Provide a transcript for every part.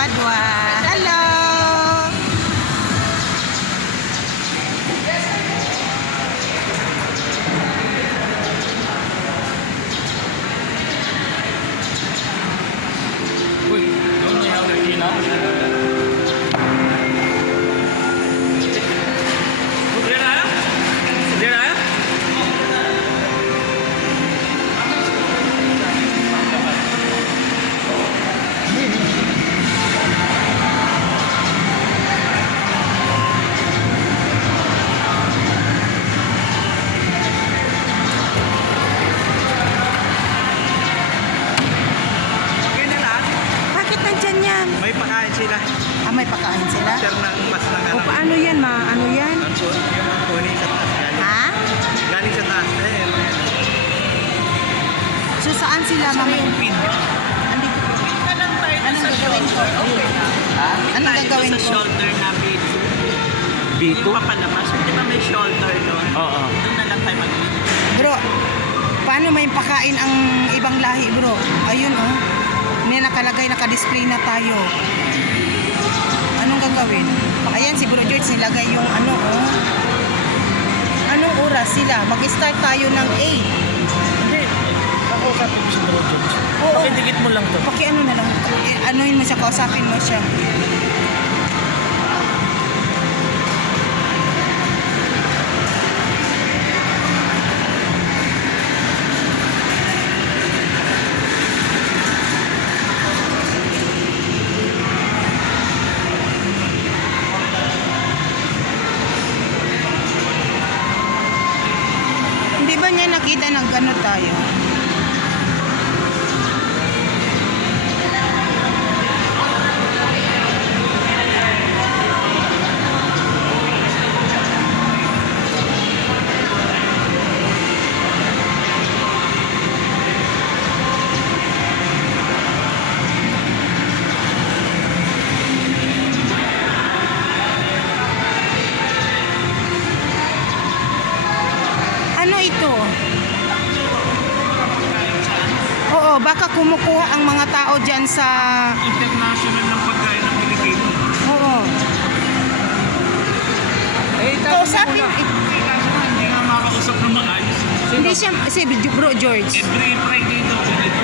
Padua. Hello! Uy, don't you have the key now? Bakit nandyan yan? May pakain sila. Ah, may pakain sila? Sir ng mas ng O paano yan, ma? Ano yan? Ang kunin sa taas. Ha? Galing sa taas. So saan sila mamaya? Anong gagawin ko? Ha? Anong gagawin Sa ko? shoulder na B2. B2? Yung papalabas. Di ba may shoulder doon? Oo. Doon na lang tayo Bro, paano may pakain ang ibang lahi, bro? Ayun, oh. May nakalagay, naka-display na tayo. Anong gagawin? Ayan, si Bro George, nilagay yung ano, oh. Anong oras sila? Mag-start tayo ng 8. Hindi. Kakausapin mo si Bro George. Oo. Pakidikit mo lang to. Ano na lang, anuhin mo siya, kausapin mo siya. Hindi ba niya nakita na gano'n tayo? Ano ito? Oo, baka kumukuha ang mga tao dyan sa... International ng pagkain ng Pilipino. Oo. Eh, Kausapin, Kaso nga, hindi nga makausap ng maayos. hindi siya, si Bro George. Every Friday daw ganito.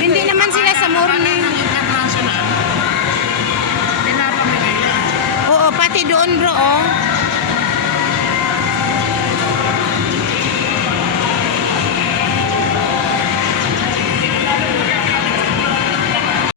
Hindi naman sila sa morning. Ng international, pinapamigay yan. Oo, pati doon bro, oh.